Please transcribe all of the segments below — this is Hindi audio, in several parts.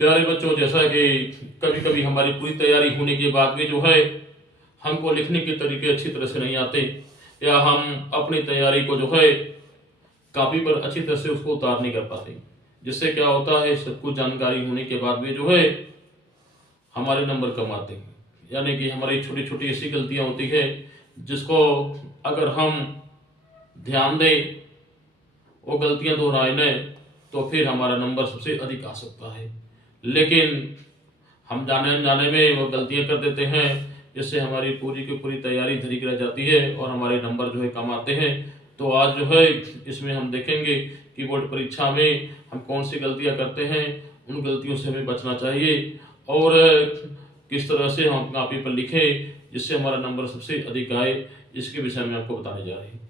प्यारे बच्चों, जैसा कि कभी कभी हमारी पूरी तैयारी होने के बाद में जो है हमको लिखने के तरीके अच्छी तरह से नहीं आते, या हम अपनी तैयारी को जो है कापी पर अच्छी तरह से उसको उतार नहीं कर पाते, जिससे क्या होता है सब कुछ जानकारी होने के बाद में जो है हमारे नंबर कम आते हैं। यानी कि हमारी छोटी छोटी ऐसी गलतियां होती है जिसको अगर हम ध्यान दें, वो गलतियां दोहराए न, तो फिर हमारा नंबर सबसे अधिक आ सकता है। लेकिन हम जाने अनजाने में वो गलतियां कर देते हैं, जिससे हमारी पूरी की पूरी तैयारी धरी रह जाती है और हमारे नंबर जो है कम आते हैं। तो आज जो है इसमें हम देखेंगे कि बोर्ड परीक्षा में हम कौन सी गलतियां करते हैं, उन गलतियों से हमें बचना चाहिए और किस तरह से हम कापी पर लिखें जिससे हमारा नंबर सबसे अधिक आए, इसके विषय में आपको बताने जा रहे हैं।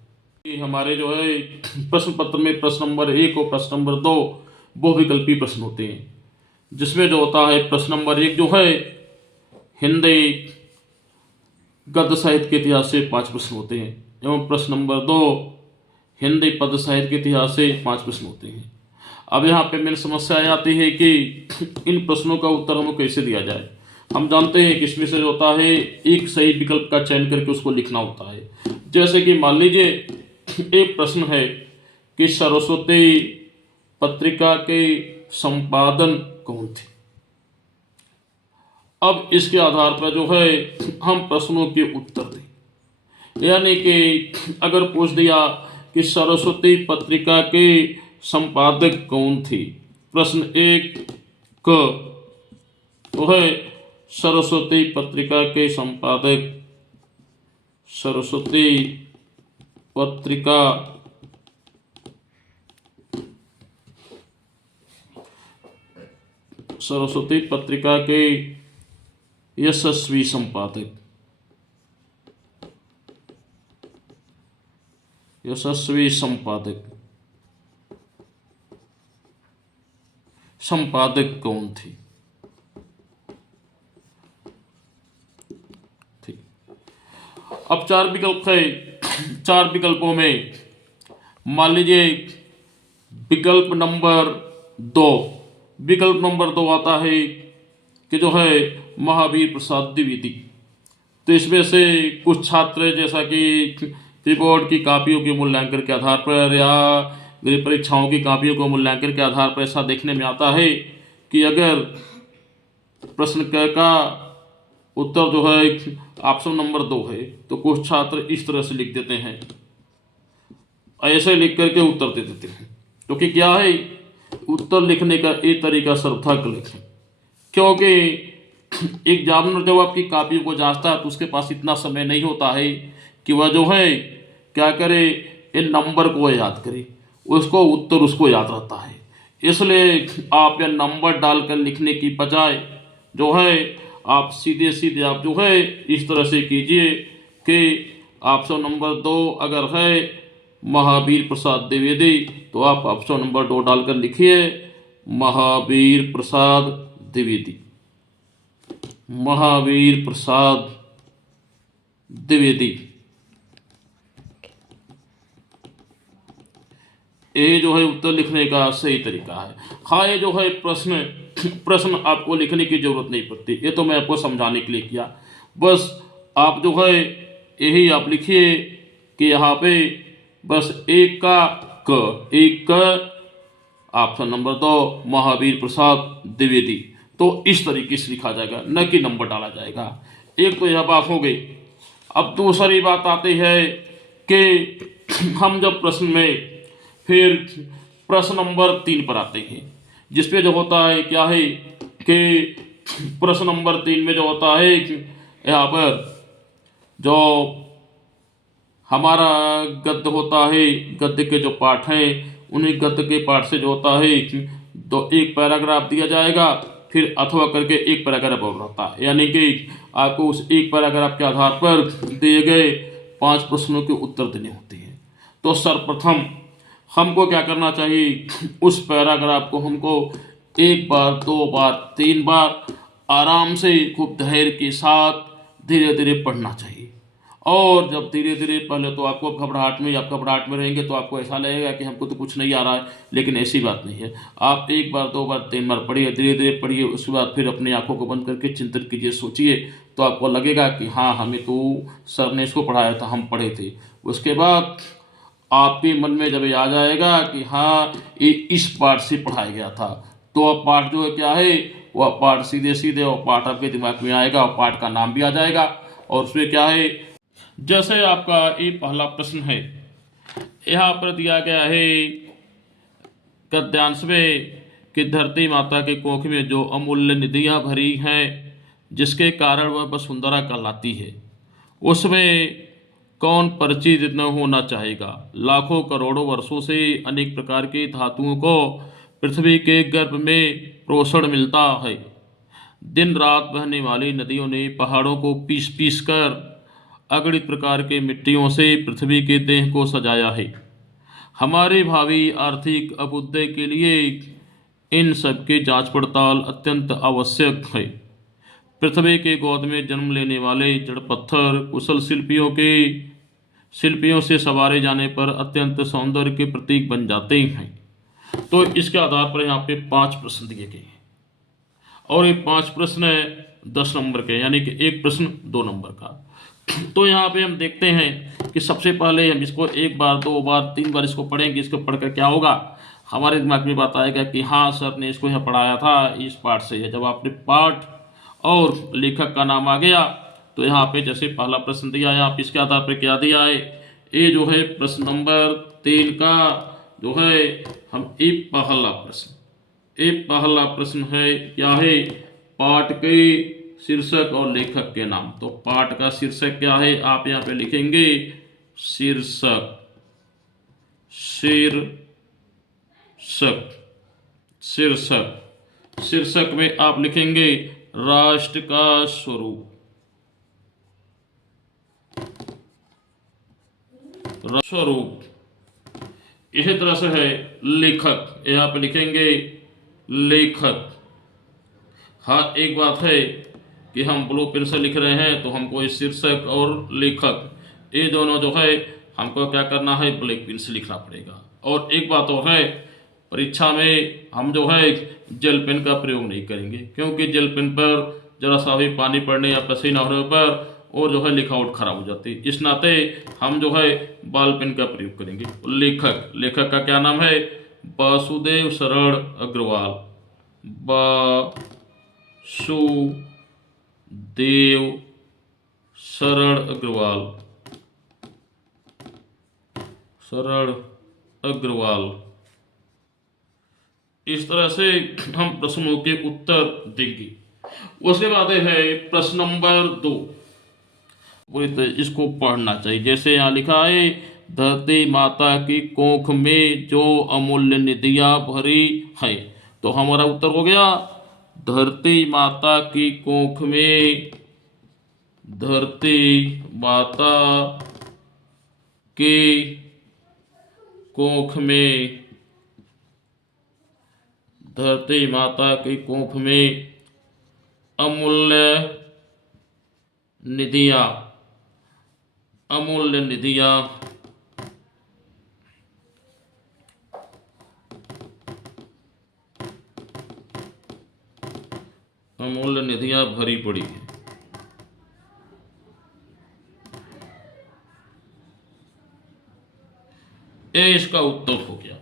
कि हमारे जो है प्रश्न पत्र में प्रश्न नंबर 1 और प्रश्न नंबर 2 बहुविकल्पी प्रश्न होते हैं, जिसमें जो होता है प्रश्न नंबर 1 जो है हिंदी गद्य साहित्य के इतिहास से 5 प्रश्न होते हैं, एवं प्रश्न नंबर 2 हिंदी पद्य साहित्य के इतिहास से 5 प्रश्न होते हैं। अब यहाँ पे मेन समस्या आती है कि इन प्रश्नों का उत्तर हमको कैसे दिया जाए। हम जानते हैं कि इसमें से जो होता है एक सही विकल्प का चयन करके उसको लिखना होता है। जैसे कि मान लीजिए एक प्रश्न है कि सरस्वती पत्रिका के संपादन कौन थे। अब इसके आधार पर जो है हम प्रश्नों के उत्तर दें। यानी कि अगर पूछ दिया कि सरस्वती पत्रिका के संपादक कौन थे, प्रश्न 1 क तो है सरस्वती पत्रिका के संपादक सरस्वती पत्रिका सरस्वती पत्रिका के यशस्वी संपादक संपादक कौन थे। ठीक, अब 4 विकल्प है। 4 विकल्पों में मान लीजिए विकल्प नंबर 2 आता है कि जो है महावीर प्रसाद द्विवेदी। तो इसमें से कुछ छात्र जैसा कि बोर्ड की कापियों के मूल्यांकन के आधार पर या गृह परीक्षाओं की कापियों को मूल्यांकन के आधार पर ऐसा देखने में आता है कि अगर प्रश्न क का उत्तर जो है ऑप्शन नंबर 2 है, तो कुछ छात्र इस तरह से लिख देते हैं, ऐसे लिख करके उत्तर दे देते हैं। क्योंकि क्या है, उत्तर लिखने का एक तरीका सर्वथा लिखें, क्योंकि एग्जामिनर जब आपकी कापियों को जांचता है तो उसके पास इतना समय नहीं होता है कि वह जो है क्या करे, इन नंबर को याद करे, उसको उत्तर उसको याद रहता है। इसलिए आप यह नंबर डालकर लिखने की बजाय जो है आप सीधे सीधे आप जो है इस तरह से कीजिए कि ऑप्शन नंबर 2 अगर है महावीर प्रसाद द्विवेदी, तो आप ऑप्शन नंबर 2 डालकर लिखिए महावीर प्रसाद द्विवेदी। महावीर प्रसाद द्विवेदी, ये जो है उत्तर लिखने का सही तरीका है। हाँ, ये जो है प्रश्न आपको लिखने की जरूरत नहीं पड़ती, ये तो मैं आपको समझाने के लिए किया। बस आप जो है यही आप लिखिए कि यहाँ पे बस एक का ऑप्शन नंबर 2 महावीर प्रसाद द्विवेदी, तो इस तरीके से लिखा जाएगा, न कि नंबर डाला जाएगा। एक तो यह बात हो गई। अब दूसरी बात आती है कि हम जब प्रश्न में फिर प्रश्न नंबर 3 पर आते हैं, जिसपे जो होता है क्या है कि प्रश्न नंबर 3 में जो होता है यहाँ पर जो हमारा गद्य होता है, गद्य के जो पाठ हैं, उन्हीं गद्य के पाठ से जो होता है तो एक पैराग्राफ दिया जाएगा, फिर अथवा करके एक पैराग्राफ और रहता है। यानी कि आपको उस एक पैराग्राफ के आधार पर दिए गए 5 प्रश्नों के उत्तर देने होते हैं। तो सर्वप्रथम हमको क्या करना चाहिए, उस पैराग्राफ को हमको 1 बार 2 बार 3 बार आराम से खूब धैर्य के साथ धीरे धीरे पढ़ना चाहिए। और जब धीरे धीरे पहले तो आपको घबराहट में, आप घबराहट में रहेंगे तो आपको ऐसा लगेगा कि हमको तो कुछ नहीं आ रहा है, लेकिन ऐसी बात नहीं है। आप एक बार, दो बार, तीन बार पढ़िए, धीरे धीरे पढ़िए, उसके बाद फिर अपनी आंखों को बंद करके चिंतन कीजिए, सोचिए, तो आपको लगेगा कि हाँ, हमें तो सर ने इसको पढ़ाया था, हम पढ़े थे। उसके बाद आपके मन में जब ये आ जाएगा कि हाँ, ये इस पाठ से पढ़ाया गया था, तो अब पाठ जो है क्या है, वह पाठ सीधे सीधे वो पाठ आपके दिमाग में आएगा और पाठ का नाम भी आ जाएगा। और उसमें क्या है, जैसे आपका ये पहला प्रश्न है, यहाँ पर दिया गया है गद्यांश में कि धरती माता के कोख में जो अमूल्य निधियाँ भरी हैं, जिसके कारण वह वसुंधरा कहलाती है, उसमें कौन परिचित न होना चाहेगा। लाखों करोड़ों वर्षों से अनेक प्रकार की धातुओं को पृथ्वी के गर्भ में पोषण मिलता है। दिन रात बहने वाली नदियों ने पहाड़ों को पीस पीस कर अगणित प्रकार के मिट्टियों से पृथ्वी के देह को सजाया है। हमारे भावी आर्थिक अभ्युदय के लिए इन सब की जांच पड़ताल अत्यंत आवश्यक है। पृथ्वी के गोद में जन्म लेने वाले जड़ पत्थर कुशल शिल्पियों से सवारे जाने पर अत्यंत सौंदर्य के प्रतीक बन जाते हैं। तो इसके आधार पर यहाँ पे 5 प्रश्न दिए गए हैं, और ये 5 प्रश्न 10 नंबर के, यानी कि एक प्रश्न 2 नंबर का। तो यहाँ पे हम देखते हैं कि सबसे पहले हम इसको 1 बार, 2 बार, 3 बार इसको पढ़ेंगे। इसको पढ़कर क्या होगा, हमारे दिमाग में बात आएगा कि हाँ, सर ने इसको यहाँ पढ़ाया था, इस पाठ से है। जब आपने पाठ और लेखक का नाम आ गया, तो यहाँ पे जैसे पहला प्रश्न दिया है, आप इसके आधार पर क्या दिया है, ये जो है प्रश्न नंबर 3 का जो है हम ये पहला प्रश्न है क्या है, पाठ के शीर्षक और लेखक के नाम। तो पाठ का शीर्षक क्या है, आप यहाँ पे लिखेंगे शीर्षक में आप लिखेंगे राष्ट्र का स्वरूप। इसी तरह से है लेखक, यहाँ पे लिखेंगे लेखक। हाँ, एक बात है कि हम ब्लू पेन से लिख रहे हैं तो हमको इस शीर्षक और लेखक, ये दोनों जो है हमको क्या करना है, ब्लैक पेन से लिखना पड़ेगा। और एक बात और है, परीक्षा में हम जो है जेल पेन का प्रयोग नहीं करेंगे, क्योंकि जेल पेन पर जरा सा भी पानी पड़ने या पसीना होने पर और जो है लिखावट खराब हो जाती है। इस नाते हम जो है बॉल पेन का प्रयोग करेंगे। लेखक का क्या नाम है, वासुदेव शरण अग्रवाल। वासुदेव शरण अग्रवाल। इस तरह से हम प्रश्नों के उत्तर देंगे। उसके बाद है प्रश्न नंबर 2, तो इसको पढ़ना चाहिए। जैसे यहाँ लिखा है, धरती माता की कोख में जो अमूल्य निधियाँ भरी है, तो हमारा उत्तर हो गया धरती माता की कोख में, धरती माता की कोख में, धरती माता की कोख में अमूल्य निधियाँ भरी पड़ी हैं। ये इसका उत्तर हो गया।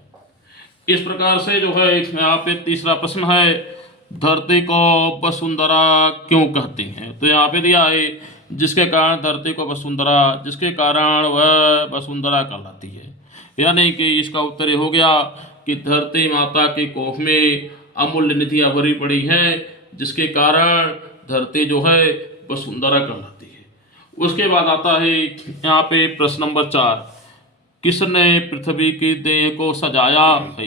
इस प्रकार से जो है यहाँ पे तीसरा प्रश्न है, धरती को वसुंधरा क्यों कहते हैं। तो यहाँ पे दिया है, जिसके कारण धरती को वसुंधरा, जिसके कारण वह वसुंधरा कहलाती है। यानी कि इसका उत्तर ये हो गया कि धरती माता के कोख में अमूल्य निधियाँ भरी पड़ी हैं, जिसके कारण धरती जो है वसुंधरा कहलाती है। उसके बाद आता है यहाँ पे प्रश्न नंबर 4, किसने पृथ्वी की देह को सजाया है।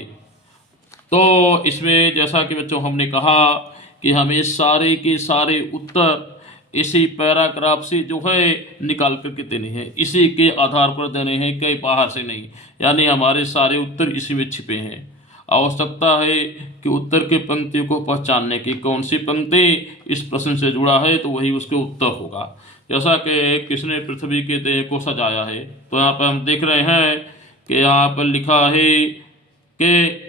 तो इसमें जैसा कि बच्चों हमने कहा कि हमें सारे के सारे उत्तर इसी पैराग्राफ से जो है निकाल करके देने हैं, इसी के आधार पर देने हैं, कई बाहर से नहीं। यानी हमारे सारे उत्तर इसी में छिपे हैं। आवश्यकता है कि उत्तर की पंक्तियों को पहचानने की, कौन सी पंक्ति इस प्रश्न से जुड़ा है तो वही उसके उत्तर होगा। जैसा कि किसने पृथ्वी के देह को सजाया है। तो यहाँ पर हम देख रहे हैं कि यहाँ पर लिखा है कि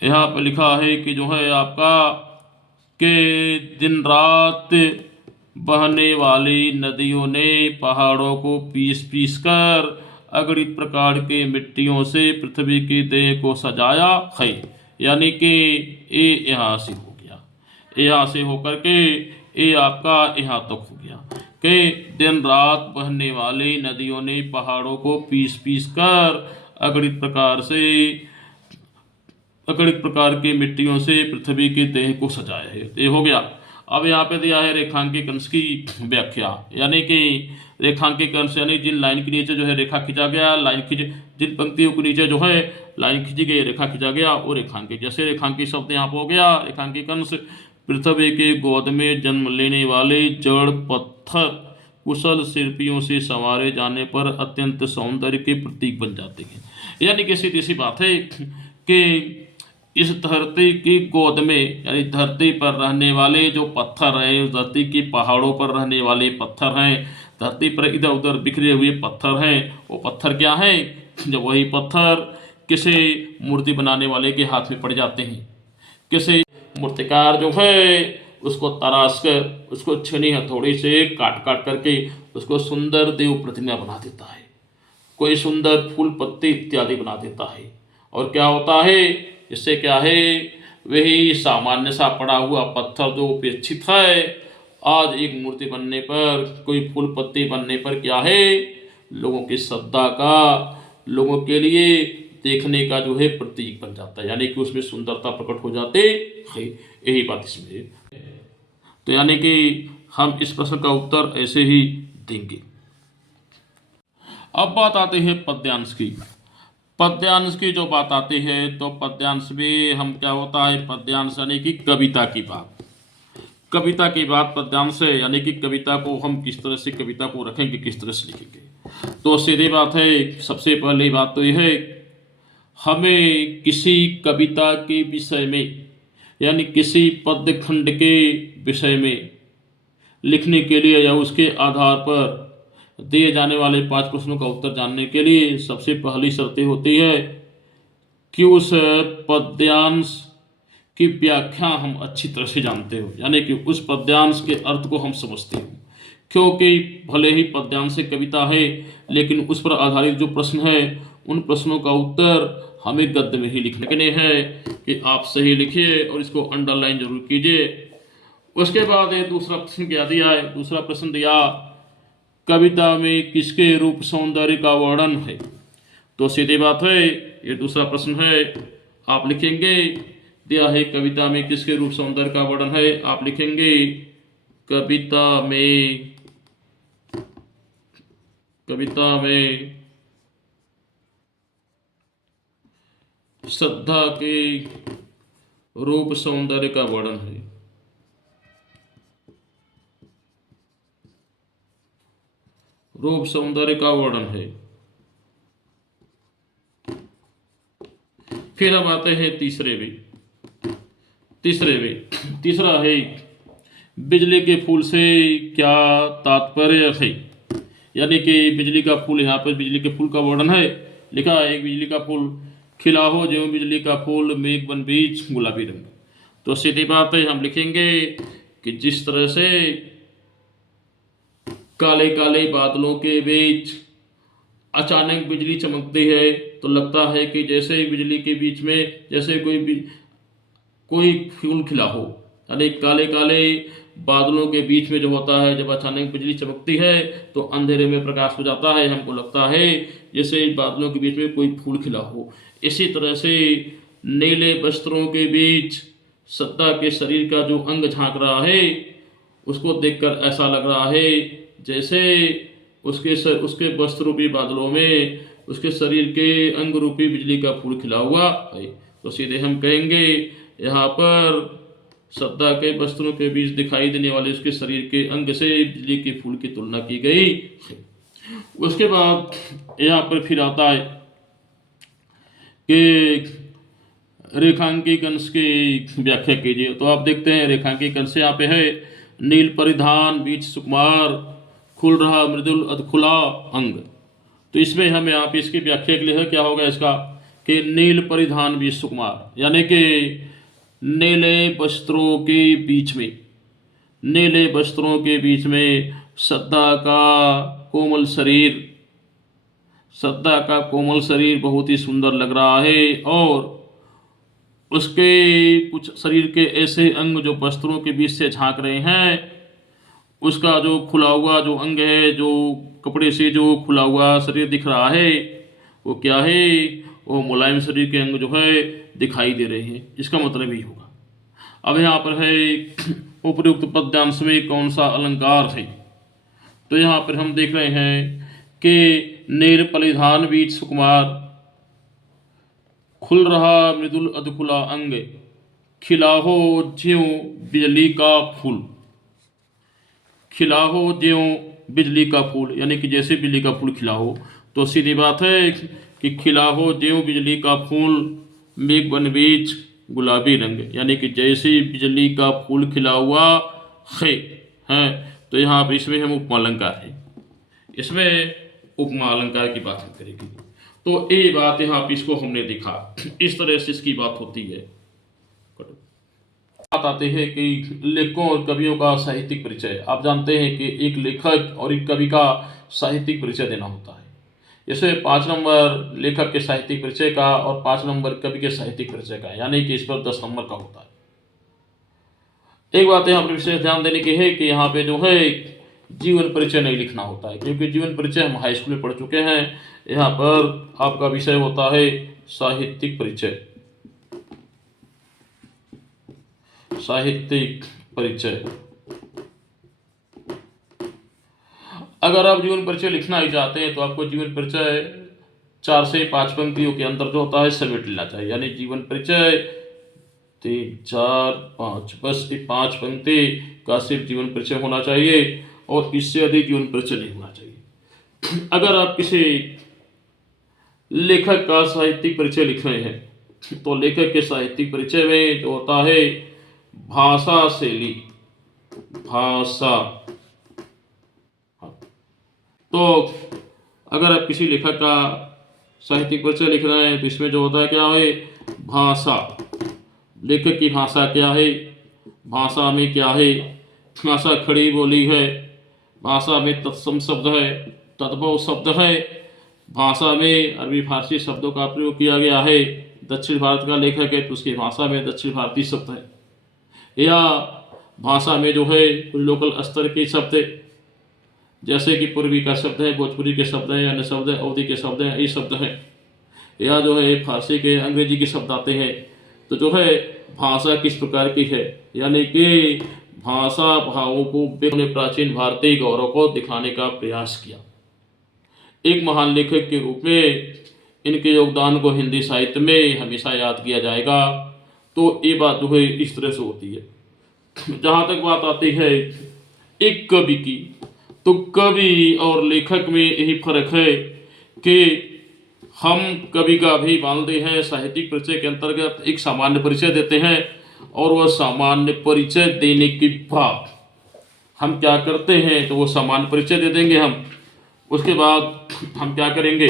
यहाँ पर लिखा है कि जो है आपका कि दिन रात बहने वाली नदियों ने पहाड़ों को पीस पीस कर अगणित प्रकार के मिट्टियों से पृथ्वी के देह को सजाया है। यानी कि ये यहाँ से हो गया, यहाँ से होकर के ये आपका यहाँ तक हो गया कि दिन रात बहने वाली नदियों ने पहाड़ों को पीस पीस कर अगणित प्रकार की मिट्टियों से पृथ्वी के देह को सजाया है। ये हो गया। अब यहाँ पे दिया है रेखांकीकंस की व्याख्या, यानी कि रेखांकीकंस यानी जिन लाइन के नीचे जो है रेखा खींचा गया, जिन पंक्तियों के नीचे जो है लाइन खींची गई, रेखा खींचा गया, वो रेखांकित। जैसे रेखांकित शब्द यहाँ पर हो गया, रेखांकीकंस पृथ्वी के गोद में जन्म लेने वाले जड़ पत्थर कुशल शिल्पियों से संवारे जाने पर अत्यंत सौंदर्य के प्रतीक बन जाते हैं। यानी कि सीधी सी बात है कि इस धरती की गोद में, यानी धरती पर रहने वाले जो पत्थर हैं, उस धरती की पहाड़ों पर रहने वाले पत्थर हैं, धरती पर इधर उधर बिखरे हुए पत्थर हैं, वो पत्थर क्या हैं? जब वही पत्थर किसी मूर्ति बनाने वाले के हाथ में पड़ जाते हैं, किसी मूर्तिकार जो है उसको तराश कर, उसको छेनी हथौड़ी से काट काट करके उसको सुंदर देव प्रतिमा बना देता है, कोई सुंदर फूल पत्ती इत्यादि बना देता है। और क्या होता है, इससे क्या है, वही सामान्य सा पड़ा हुआ पत्थर जो उपेक्षित है, आज एक मूर्ति बनने पर, कोई फूल पत्ती बनने पर क्या है, लोगों की श्रद्धा का, लोगों के लिए देखने का जो है प्रतीक बन जाता है, यानी कि उसमें सुंदरता प्रकट हो जाते है। यही बात इसमें है। तो यानी कि हम इस प्रश्न का उत्तर ऐसे ही देंगे। अब बात आती है पद्यांश की। पद्यांश की जो बात आती है, तो पद्यांश में हम क्या होता है, पद्यांश यानी कि कविता की बात, कविता की बात पद्यांश है, यानी कि कविता को हम किस तरह से कविता को रखेंगे, किस तरह से लिखेंगे। तो सीधी बात है, सबसे पहली बात तो यह है, हमें किसी कविता के विषय में, यानी किसी पद्य खंड के विषय में लिखने के लिए या उसके आधार पर दिए जाने वाले 5 प्रश्नों का उत्तर जानने के लिए सबसे पहली शर्त होती है कि उस पद्यांश की व्याख्या हम अच्छी तरह से जानते हो, यानी कि उस पद्यांश के अर्थ को हम समझते हो। क्योंकि भले ही पद्यांश से कविता है, लेकिन उस पर आधारित जो प्रश्न है, उन प्रश्नों का उत्तर हमें गद्य में ही लिखने के लिए है कि आप सही लिखिए और इसको अंडरलाइन जरूर कीजिए। उसके बाद ये दूसरा प्रश्न क्या दिया है, दूसरा प्रश्न दिया, कविता में किसके रूप सौंदर्य का वर्णन है। तो सीधी बात है, ये दूसरा प्रश्न है, आप लिखेंगे, दिया है कविता में किसके रूप सौंदर्य का वर्णन है, आप लिखेंगे कविता में श्रद्धा के रूप सौंदर्य का वर्णन है। रूप सौंदर्य का वर्णन है। फिर हम आते हैं तीसरे में तीसरा है, बिजली के फूल से क्या तात्पर्य है। यानी कि बिजली का फूल, यहाँ पर बिजली के फूल का वर्णन है, लिखा है एक बिजली का फूल खिला हो जो बिजली का फूल मेघ बन बीच गुलाबी रंग। तो सीधी बात है, हम लिखेंगे कि जिस तरह से काले काले बादलों के बीच अचानक बिजली चमकती है, तो लगता है कि जैसे बिजली के बीच में जैसे कोई फूल खिला हो, यानी काले काले बादलों के बीच में जो होता है, जब अचानक बिजली चमकती है तो अंधेरे में प्रकाश हो जाता है, हमको लगता है जैसे बादलों के बीच में कोई फूल खिला हो। इसी तरह से नीले वस्त्रों के बीच श्रद्धा के शरीर का जो अंग झांक रहा है, उसको देखकर ऐसा लग रहा है जैसे उसके वस्त्र रूपी बादलों में उसके शरीर के अंग रूपी बिजली का फूल खिला हुआ है। तो सीधे हम कहेंगे यहाँ पर श्रद्धा के वस्त्रों के बीच दिखाई देने वाले उसके शरीर के अंग से बिजली के फूल की तुलना की गई है। उसके बाद यहाँ पर फिर आता है कि रेखांकीकंस की व्याख्या कीजिए। तो आप देखते हैं रेखांकीकंस यहाँ पे है, नील परिधान बीच सुकुमार, खुल रहा मृदुल अधखुला अंग। तो इसमें हम यहाँ पे इसकी व्याख्या के लिए है क्या होगा इसका कि नील परिधान बीच सुकुमार, यानी कि नीले वस्त्रों के बीच में, नीले वस्त्रों के बीच में श्रद्धा का कोमल शरीर, श्रद्धा का कोमल शरीर बहुत ही सुंदर लग रहा है। और उसके कुछ शरीर के ऐसे अंग जो वस्त्रों के बीच से झांक रहे हैं, उसका जो खुला हुआ जो अंग है, जो कपड़े से जो खुला हुआ शरीर दिख रहा है, वो क्या है, वो मुलायम शरीर के अंग जो है दिखाई दे रहे हैं। इसका मतलब ही होगा। अब यहाँ पर है उपयुक्त पद्यांश में कौन सा अलंकार है, तो यहाँ पर हम देख रहे हैं कि नील परिधान बीच सुकुमार, खुल रहा मृदुल अधखुला अंग, खिला हो ज्यों बिजली का फूल। खिला हो ज्यों बिजली का फूल, यानी कि जैसे बिजली का फूल खिला हो। तो सीधी बात है कि खिला हो ज्यों बिजली का फूल, मेघ बन बीच गुलाबी रंग, यानी कि जैसे बिजली का फूल खिला हुआ है। तो यहाँ पर इसमें हम उपमा अलंकार है, इसमें उपमा अलंकार की बात हम करेंगे। तो ये बात यहाँ पे इसको हमने देखा, इस तरह से इसकी बात होती है। बात आते हैं कि लेखकों और कवियों का साहित्यिक परिचय। आप जानते हैं कि एक लेखक और एक कवि का साहित्यिक परिचय देना होता है। जैसे 5 नंबर लेखक के साहित्यिक परिचय का और 5 नंबर कवि के साहित्यिक परिचय का, यानी कि इस पर 10 नंबर का होता है। एक बात यहाँ पर विशेष ध्यान देने की है कि यहाँ पे जो है जीवन परिचय नहीं लिखना होता है, क्योंकि जीवन परिचय हम हाई स्कूल में पढ़ चुके हैं। यहाँ पर आपका विषय होता है साहित्यिक परिचय। साहित्यिक परिचय, अगर आप जीवन परिचय लिखना ही चाहते हैं तो आपको जीवन परिचय 4 से 5 पंक्तियों के अंदर जो होता है समेट लेना चाहिए। यानी जीवन परिचय 3, 4, 5, बस 5 पंक्ति का सिर्फ जीवन परिचय होना चाहिए और इससे अधिक जीवन परिचय नहीं होना चाहिए। अगर आप किसी लेखक का साहित्यिक परिचय लिख रहे हैं तो लेखक के साहित्यिक परिचय में जो होता है भाषा शैली, भाषा। तो अगर आप किसी लेखक का साहित्यिक परिचय लिख रहे हैं तो इसमें जो होता है क्या है भाषा, लेखक की भाषा क्या है, भाषा में क्या है, भाषा खड़ी बोली है, भाषा में तत्सम शब्द है, तद्भव शब्द है, भाषा में अरबी फारसी शब्दों का प्रयोग किया गया है। दक्षिण भारत का लेखक है तो उसकी भाषा में दक्षिण भारतीय शब्द है, या भाषा में जो है कुछ लोकल स्तर के शब्द है, जैसे कि पूर्वी का शब्द है, भोजपुरी के शब्द हैं, अन्य शब्द है, अवधी के शब्द हैं, ये शब्द हैं, या जो है फारसी के अंग्रेजी के शब्द आते हैं। तो जो है भाषा किस प्रकार की है, यानी कि भाषा भावों को अपने प्राचीन भारतीय गौरव को दिखाने का प्रयास किया। एक महान लेखक के रूप में इनके योगदान को हिंदी साहित्य में हमेशा याद किया जाएगा। तो ये बात जो है इस तरह से होती है। जहाँ तक बात आती है एक कवि की, तो कवि और लेखक में यही फर्क है कि हम कवि का भी मानते हैं साहित्यिक परिचय के अंतर्गत एक सामान्य परिचय देते हैं, और वह सामान्य परिचय देने के बाद हम क्या करते हैं तो वो सामान्य परिचय दे देंगे हम। उसके बाद हम क्या करेंगे,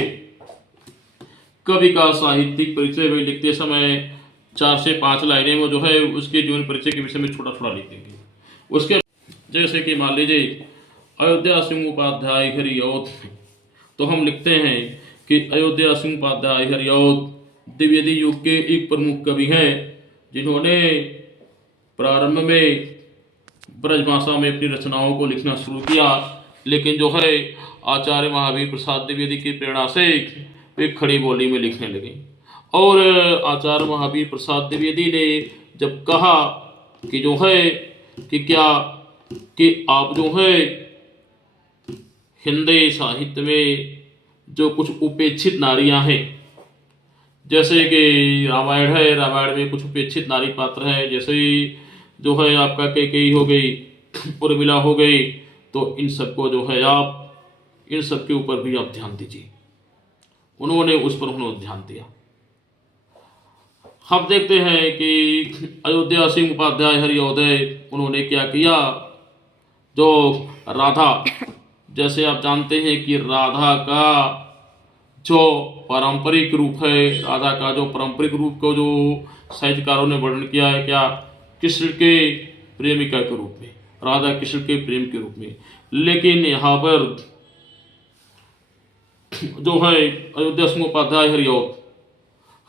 कवि का साहित्यिक परिचय भी लिखते समय 4 से 5 लाइनें में जो है उसके जीवन परिचय के विषय में छोटा छोटा लिख देंगे। उसके जैसे कि मान लीजिए अयोध्या सिंह उपाध्याय हरिऔध, तो हम लिखते हैं कि अयोध्या सिंह उपाध्याय हरिऔध द्विवेदी युग के एक प्रमुख कवि हैं, जिन्होंने प्रारंभ में ब्रजभाषा में अपनी रचनाओं को लिखना शुरू किया, लेकिन जो है आचार्य महावीर प्रसाद द्विवेदी की प्रेरणा से वे खड़ी बोली में लिखने लगे। और आचार्य महावीर प्रसाद द्विवेदी ने जब कहा कि जो है कि क्या कि आप जो है हिंदी साहित्य में जो कुछ उपेक्षित नारियां हैं, जैसे कि रामायण है, रामायण में कुछ उपेक्षित नारी पात्र हैं, जैसे जो है आपका कैकेयी हो गई, उर्मिला हो गई, तो इन सबको जो है आप इन सब के ऊपर भी आप ध्यान दीजिए। उन्होंने उस पर ध्यान दिया। हम देखते हैं कि अयोध्या सिंह उपाध्याय हरिऔध उन्होंने क्या किया जो राधा, जैसे आप जानते हैं कि राधा का जो पारंपरिक रूप है, राधा का जो पारंपरिक रूप को जो साहित्यकारों ने वर्णन किया है, क्या कृष्ण के प्रेमिका के रूप में, राधा कृष्ण के प्रेम के रूप में। लेकिन यहाँ पर जो है अयोध्या सिंह उपाध्याय हरिऔध,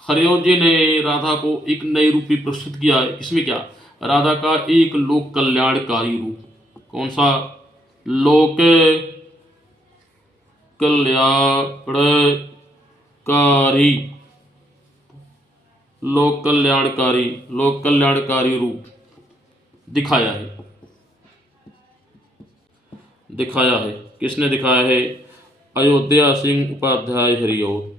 हरिऔध जी ने राधा को एक नए रूप में प्रस्तुत किया है। इसमें क्या, राधा का एक लोक कल्याणकारी रूप। कौन सा? लोक कल्याणकारी, लोक कल्याणकारी रूप दिखाया है। किसने दिखाया है? अयोध्या सिंह उपाध्याय हरिऔध।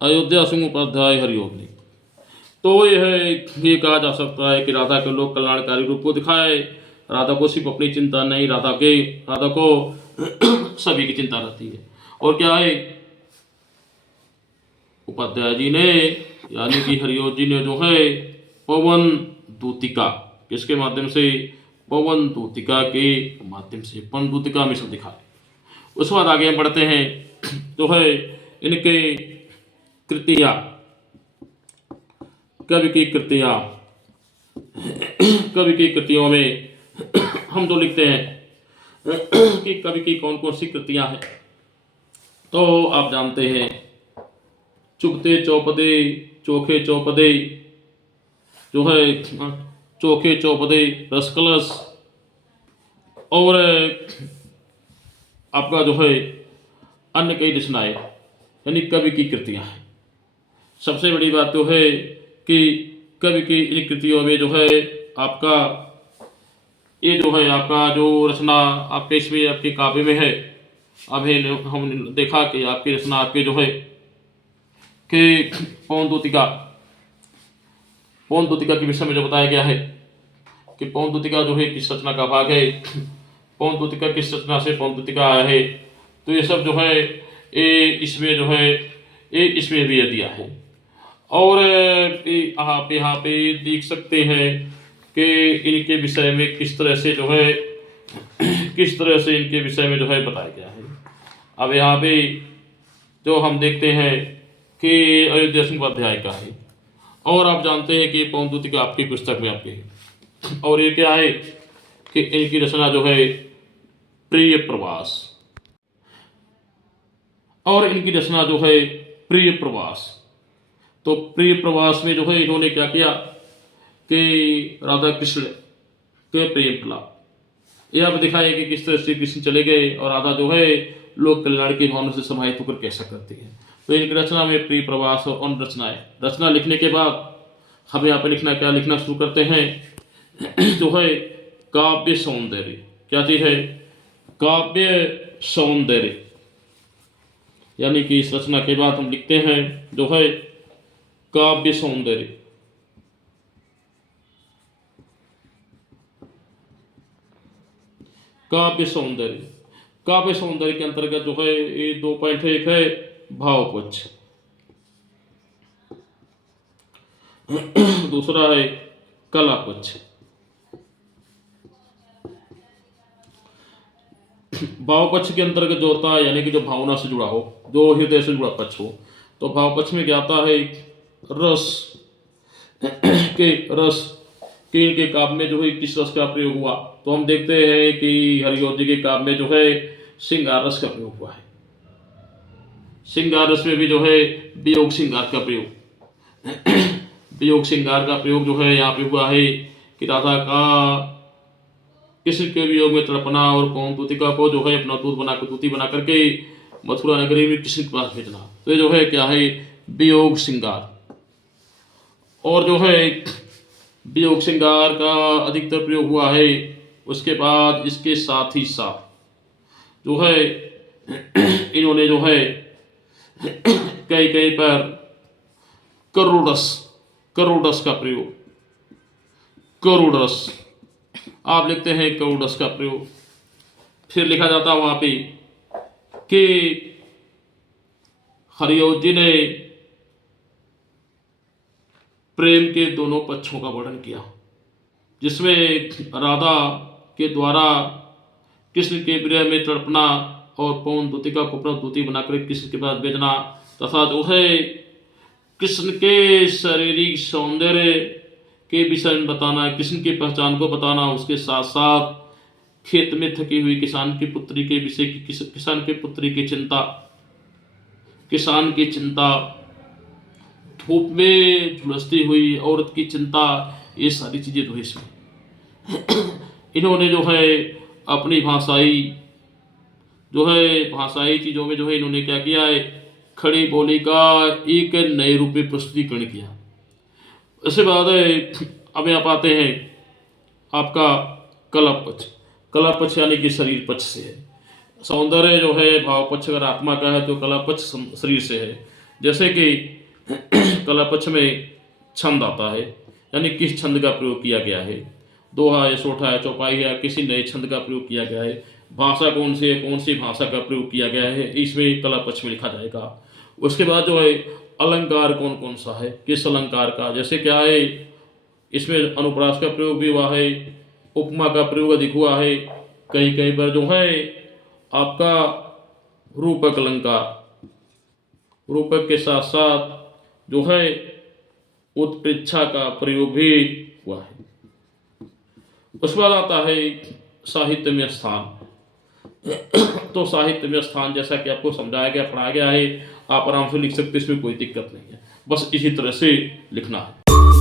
अयोध्या सिंह उपाध्याय हरिऔध ने। तो ये कहा जा सकता है कि राधा के लोक कल्याणकारी रूप को दिखाए। राधा को सिर्फ अपनी चिंता नहीं, राधा को सभी की चिंता रहती है। और क्या है, उपाध्याय जी ने यानी कि हरिऔध जी ने जो है पवन दूतिका, किसके माध्यम से? पवन दूतिका के माध्यम से, पवन दूतिका में सब दिखाए। उसके बाद आगे हम बढ़ते हैं। जो है इनके कृतियाँ, कवि की कृतियों में हम जो लिखते हैं कि कवि की कौन कौन सी कृतियाँ हैं, तो आप जानते हैं चुगते चौपदे, चोखे चौपदे, जो है चोखे चौपदे, रसकलश, और आपका जो है अन्य कई रचनाएं, यानी कवि की कृतियाँ हैं। सबसे बड़ी बात तो है कि कवि की इन कृतियों में जो है आपका ये जो है आपका जो रचना आपके इसमें आपके काव्य में है, अभी हमने देखा कि आपकी रचना आपके जो है कि पवन दूतिका के विषय में जो बताया गया है कि पवन दूतिका जो है किस रचना का भाग है, पवन दूतिका किस रचना से पवन दूतिका आया है, तो ये सब जो है इसमें जो है इसमें भी दिया है। और आप यहाँ पे देख सकते हैं कि इनके विषय में किस तरह से जो है इनके विषय में जो है बताया गया है। अब यहाँ पे जो हम देखते हैं कि अयोध्या सिंह उपाध्याय का है, और आप जानते हैं कि पवन दूतिका आपकी पुस्तक में आपके है। और ये क्या है कि इनकी रचना जो है प्रिय प्रवास, और इनकी रचना जो है प्रिय प्रवास। तो प्रिय प्रवास में जो है इन्होंने क्या किया कि राधा कृष्ण के प्रेम फला, यह अब दिखाया कि किस तरह से कृष्ण चले गए और राधा जो है लोक कल्याण की भावना से समाहित होकर कैसा करती है। तो इनकी रचना में प्रिय प्रवास और अन्य रचनाएं। रचना लिखने के बाद हम यहाँ पे लिखना शुरू करते हैं जो है काव्य सौंदर्य। क्या चीज है? काव्य सौंदर्य, यानी कि इस रचना के बाद हम लिखते हैं जो है काव्य सौंदर्य। काव्य सौंदर्य के अंतर्गत जो है ये 2 पॉइंट है। एक है भाव पक्ष, दूसरा है कला पक्ष। भाव पक्ष के अंतर्गत जो होता है यानी कि जो भावना से जुड़ा हो, जो हृदय से जुड़ा पक्ष हो, तो भाव पक्ष में क्या आता है? रस के इनके काव्य में जो है किस रस का प्रयोग हुआ, तो हम देखते हैं कि हरिऔध जी के काव्य में जो है श्रृंगार रस का प्रयोग हुआ है। श्रृंगार रस में भी जो है वियोग श्रृंगार का प्रयोग जो है यहाँ पे हुआ है कि राधा का कृष्ण के वियोग में तड़पना और पवन दूतिका को जो है अपना दूती बना करके मथुरा नगरी में कृष्ण के पास भेजना। तो ये जो है क्या है? वियोग श्रृंगार। और जो है वियोग श्रृंगार का अधिकतर प्रयोग हुआ है। उसके बाद इसके साथ ही साथ जो है इन्होंने जो है कई पर करुड़स का प्रयोग, आप लिखते हैं करुड़स का प्रयोग। फिर लिखा जाता वहाँ पे कि हरिओ जी ने प्रेम के दोनों पक्षों का वर्णन किया, जिसमें राधा के द्वारा कृष्ण के विरह में तड़पना और पवन दूतिका को पुनः दूती बनाकर कृष्ण के पास भेजना, तथा जो है कृष्ण के शारीरिक सौंदर्य के विषय में बताना, कृष्ण की पहचान को बताना, उसके साथ साथ खेत में थकी हुई किसान की पुत्री के विषय की, किसान की पुत्री की चिंता, किसान की चिंता, धूप में झुलसती हुई औरत की चिंता, ये सारी चीजें जो है इसमें इन्होंने जो है अपनी भाषाई चीजों में जो है इन्होंने क्या किया है, खड़ी बोली का एक नए रूप में प्रस्तुतिकरण किया। इसके बाद अब यहाँ पाते हैं आपका कला पक्ष। कला पक्ष यानी कि शरीर पक्ष से है। सौंदर्य जो है भाव पक्ष अगर आत्मा का है तो कला पक्ष शरीर से है। जैसे कि कला पक्ष में छंद आता है, यानी किस छंद का प्रयोग किया गया है, दोहा है, सोठा है, चौपाई है, किसी नए छंद का प्रयोग किया गया है, भाषा कौन सी है, कौन सी भाषा का प्रयोग किया गया है, इसमें कला पक्ष में लिखा जाएगा। उसके बाद जो है अलंकार कौन कौन सा है, किस अलंकार का, जैसे क्या है इसमें अनुप्रास का प्रयोग भी हुआ है, उपमा का प्रयोग अधिक हुआ है, कहीं कहीं पर जो है आपका रूपक अलंकार, रूपक के साथ साथ जो है उत्प्रेक्षा का प्रयोग भी हुआ है। उसके बाद आता है साहित्य में स्थान। तो साहित्य में स्थान जैसा कि आपको समझाया गया, पढ़ाया गया है, आप आराम से लिख सकते, इसमें कोई दिक्कत नहीं है, बस इसी तरह से लिखना है।